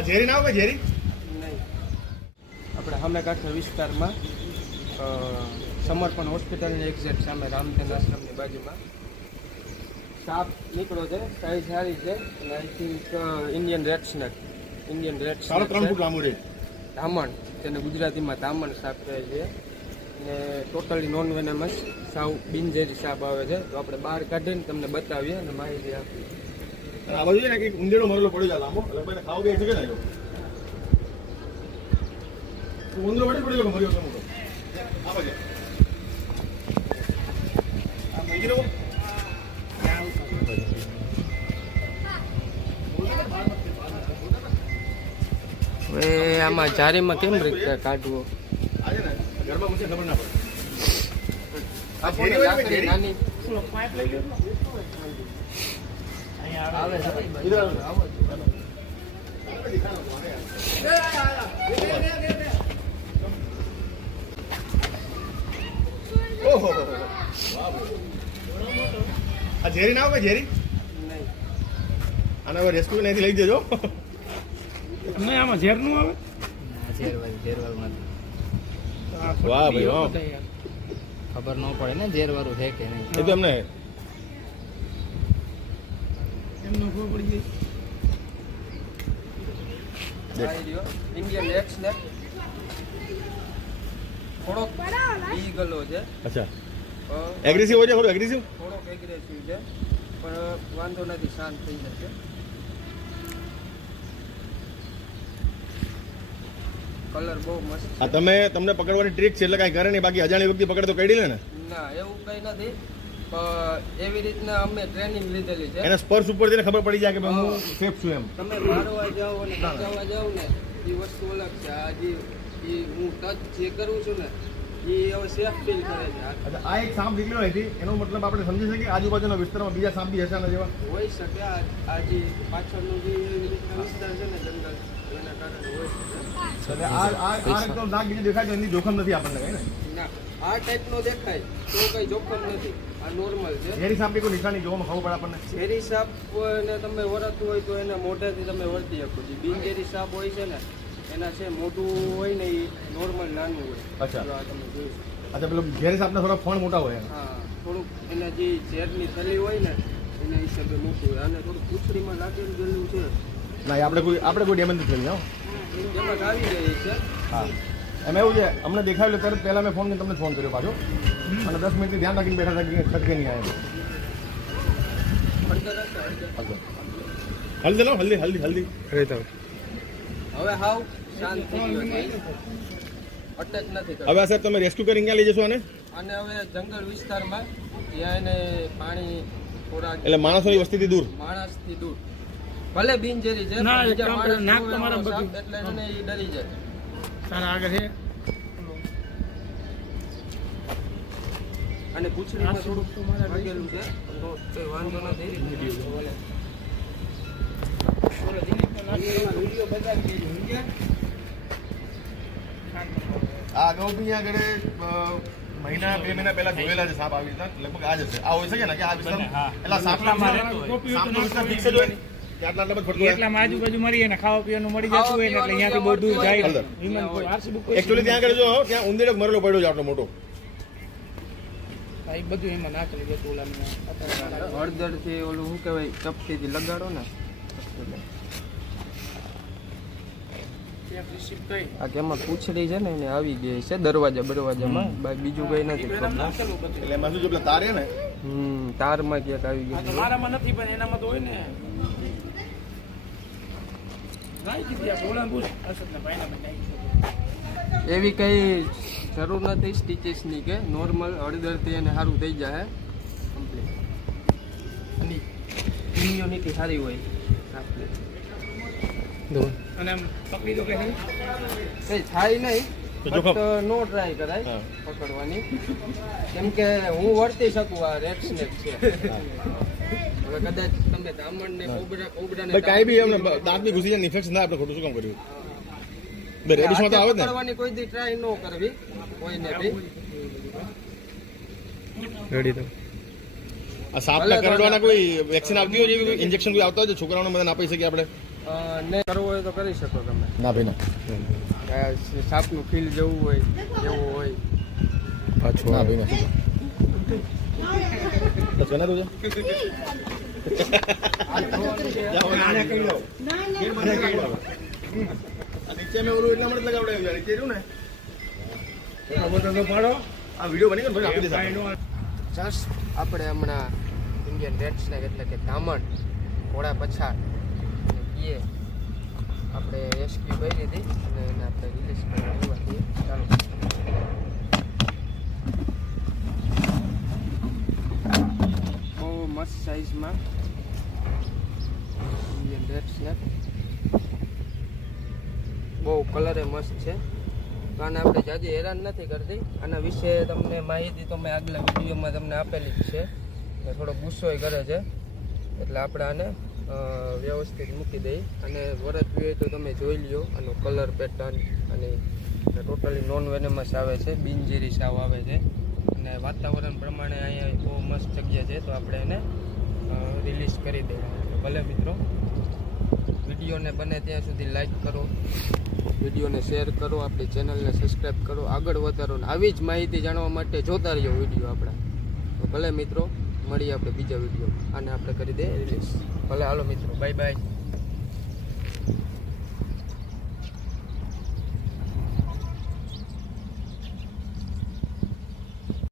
આ ઝેરી ના આવે ઝેરી નહીં. આપણે સામે કાંઠા વિસ્તારમાં સમર્પણ હોસ્પિટલની એક્ઝેક્ટ સામે રામચંદ્ર આશ્રમની બાજુમાં સાપ નીકળો છે. સાઈઝ સારી છે અને I think Indian red snake સારો 3 ફૂટ લાંબુ છે. ધામણ, તેને ગુજરાતીમાં ધામણ સાપ કહે છે ને ટોટલી નોન વેનેમસ, સાવ બિનઝેરી સાપ આવે છે. તો આપણે બહાર કાઢીને તમને બતાવીએ અને માહિતી આપીએ. આ બાજુ છે ને એક ઉંદેડો મરેલો પડ્યો છે લાંબો, એટલે ખાવ બે છે કે નહીં ઉંદરો વળી પડ્યો કે મર્યો કેમ આ બાજુ આ મેગીનો હવે આમાં જારીમાં કેમ રીતે કાઢવો? આજે ને ઘરમાં મુજે ખબર ના પડે. આ ફોને લાકડી નાની પાઇપ લઈ લ્યો. અહીંયા આવે છે ઇધર આવો. ઓહો વાહ. આ ઝેરી ના આવે ઝેરી નહીં. આને હવે રેસ્ક્યુ નહીં લઈ દેજો. નહીં આમાં ઝેર નું આવે. વાહ ભાઈ વાહ. ખબર ન પડે ને ઝેર વાળું છે કે નહીં. એ તો એમને એમનો ખબર પડી જાય. ઇન્ડિયન રેડ સ્નેક થોડોક ઈ ગલો છે. અચ્છા એગ્રેસિવ હોય છે, થોડું એગ્રેસિવ. થોડોક એગ્રેસિવ છે પણ વાંધો નથી, શાંત થઈ જશે. કલર બહુ મસ્ત આ તમને પકડવાની ટ્રીક છે એટલે કાંઈ કરે નહીં, બાકી અજાણી વ્યક્તિ પકડે તો કઈ લે ને. ના એવું કઈ નથી, પણ એવી રીતના અમે ટ્રેનિંગ લીધેલી છે. એને સ્પર્શ ઉપર જઈને ખબર પડી જાય કે ભાઈ હું સેફ છું એમ. તમે મારવા જાઓ અને બચાવવા જાઓ ને એ વસ્તુ અલગ છે. આ જે હું ટચ જે કરું છું ને એ હવે સેફ ફીલ કરે છે. અચ્છા આ એક સાપ નીકળ્યો અહીંથી, એનો મતલબ આપણે સમજી શકીએ આજુબાજુના વિસ્તારમાં બીજા સાપ બી હશે આના જેવા. હોઈ શકે આ જે પાછળનું જે એવી રીતના વિસ્તાર છે ને જંગલ, એના કારણે હોઈ શકે. એટલે આ તો નાક બીજું દેખાય તો એની જોખમ નથી આપણને કઈ ને. ના આ ટાઈપનો દેખાય તો કઈ જોખમ નથી, આ નોર્મલ છે. ઝેરી સાપની કોઈ નિશાની જોવામાં ખબર પડે આપણને. ઝેરી સાપ ને તમે વરતતું હોય તો એના મોઢાથી તમે વર્તી શકો છો. બિનઝેરી સાપ હોય છે ને એના છે મોટું હોય ને એ નોર્મલ નાનું હોય. અચ્છા. જો આ તમે જોઈ શકો. અચ્છા પેલું ઝેરી સાપના થોડા ફણ મોટા હોય. હા થોડુંક એના જે ઝેરની થલી હોય ને એના હિસાબે મોટું હોય. અને થોડું પૂંછડીમાં લાગેલું ગયેલું છે. ના એ આપણે કોઈ ડેમેજ નથી કરી. એમાં આવી ગઈ છે. હા એમ એવું છે, અમને દેખાયું એટલે તરત પહેલાં મેં ફોન કરીને તમને ફોન કર્યો પાછો, અને 10 મિનિટથી ધ્યાન રાખીને બેઠા હતા કે છટકે નહીં આવે. હલ્દી લો હલ્દી હવે હાવ શાંત થઈ ગયો છે. અટેક નથી કરતો. હવે સાહેબ તમે રેસ્ક્યુ કરીને ક્યાં લઈ જશો આને? અને હવે જંગલ વિસ્તારમાં જ્યાં એને પાણી ખોરાક એટલે માણસોની વસ્તીથી દૂર. માણસથી દૂર, ભલે બિનઝેરી છે ના, પણ બીજા કામ માણસ નાક જોવે તમારા એનો સાપ બધું. એટલે એને ઈ ડરી જાય. તારા આગળ છે. અને પૂંછડીમાં થોડુંક વાગેલું છે તો કઈ વાંધો નથી. આ અગાઉ બી આગળ મહિના 2 મહિના પહેલા જોયેલા છે સાપ આવી રીતના, લગભગ આ જ હશે. આ હોય છે ને કે આ વિસ્તાર એટલે સાપનો વિસ્તાર ફિક્સ જ હોય ને કે આટલા બધ ફરતો હોય. એટલામાં આજુબાજુ મરી ને ખાવા પીવાનું મળી જતું હોય ને એટલે અહીંયાથી બહુ દૂર જાય. વિમાન કોઈ આરસી બુક એકચ્યુઅલી ત્યાં આગળ જો ત્યાં ઉંદેડો મરેલો પડ્યો છે આટલો મોટો. એ બધું એમાં નાખેલું છે ઓલામાં. હળદરથી ઓલું શું કહેવાય ચપટીથી લગાડો ને આ કેમાં પૂંછડી છે ને એને આવી ગઈ છે દરવાજામાં, બીજું કઈ નથી પ્રોબ્લેમ. એટલે એમાં શું જો પેલા તારે ને તારમાં ક્યાંક આવી ગયું. મારામાં નથી પણ એનામાં તો હોય ને. નાખી દીધા બોલા પૂછ અશોકના ભાઈના નાખી. એવી કઈ જરૂર નથી સ્ટીચીસની કે નોર્મલ હળદરથી એને સારું થઈ જાય કમ્પ્લીટ. અને ઇમ્યુનિટી સારી હોય આપણી. અને આમ પકડી તો કઈ કઈ થાય નહીં, જોખમ. નો ટ્રાય કરાય પકડવાની, કેમ કે હું વર્તી શકું. આ રેડ સ્નેક છે. હવે કદાચ તમે ધામણ ને કોબરા ને કાંઈ બી એમને દાંતની ઘૂસી જાય ઇન્ફેક્શન થાય, આપણે ખોટું શું કામ કર્યું? બે રેબિસમાં તો આવે જ ને. પકડવાની કોઈ દી ટ્રાય ન કરવી કોઈને બી. રેડી તો આ સાપના કરડવાના કોઈ વેક્સિન આવતી હોય, ઇન્જેક્શન કોઈ આવતા હોય છોકરાઓને બધા આપી શકીએ આપણે? ને કરવું હોય તો કરી શકો તમે. ના ભાઈ ના સાપનું ખીલ જેવું હોય એવું હોય. પાછું ના ભાઈ ના તો ચના તું નીચે મેં ઓલું એટલા માટે લગાવડાવ્યું છે નીચે રહ્યું ને આ વિડીયો બની ગયો ને ભાઈ આપી દીધા. જસ્ટ આપણે હમણાં ઇન્ડિયન રેડ સ્નેક એટલે કે ધામણ ઘોડા પછાડ એ આપણે રેસ્ક્યુ કરી લીધી અને એને આપણે રિલીઝ કરવા દઈએ. ચાલો બહુ મસ્ત સાઇઝમાં ઇન્ડિયન રેડ સ્નેક, બહુ કલરે મસ્ત છે. આને આપણે જાજી હેરાન નથી કરતી. આના વિશે તમને માહિતી તો મેં આગલા વિડીયોમાં તમને આપેલી જ છે. થોડો ગુસ્સોય કરે છે એટલે આપણે આને વ્યવસ્થિત મૂકી દઈ અને વરસવી હોય તો તમે જોઈ લ્યો આનો કલર પેટર્ન અને ટોટલી નોન વેનેમસ આવે છે, બિનઝેરી સાવ આવે છે અને વાતાવરણ પ્રમાણે અહીંયા બહુ મસ્ત જગ્યા છે તો આપણે એને રિલીઝ કરી દઈએ. ભલે મિત્રો વિડીયોને બને ત્યાં સુધી લાઈક કરો, વિડીયોને શેર કરો, આપણી ચેનલને સબસ્ક્રાઈબ કરો, આગળ વધારો. આવી જ માહિતી જાણવા માટે જોતા રહીએ વિડીયો આપણા. તો ભલે મિત્રો મળીએ આપણે બીજા વિડીયો, આને આપણે કરી દઈએ રિલીઝ. ભલે હાલો મિત્રો, બાય બાય.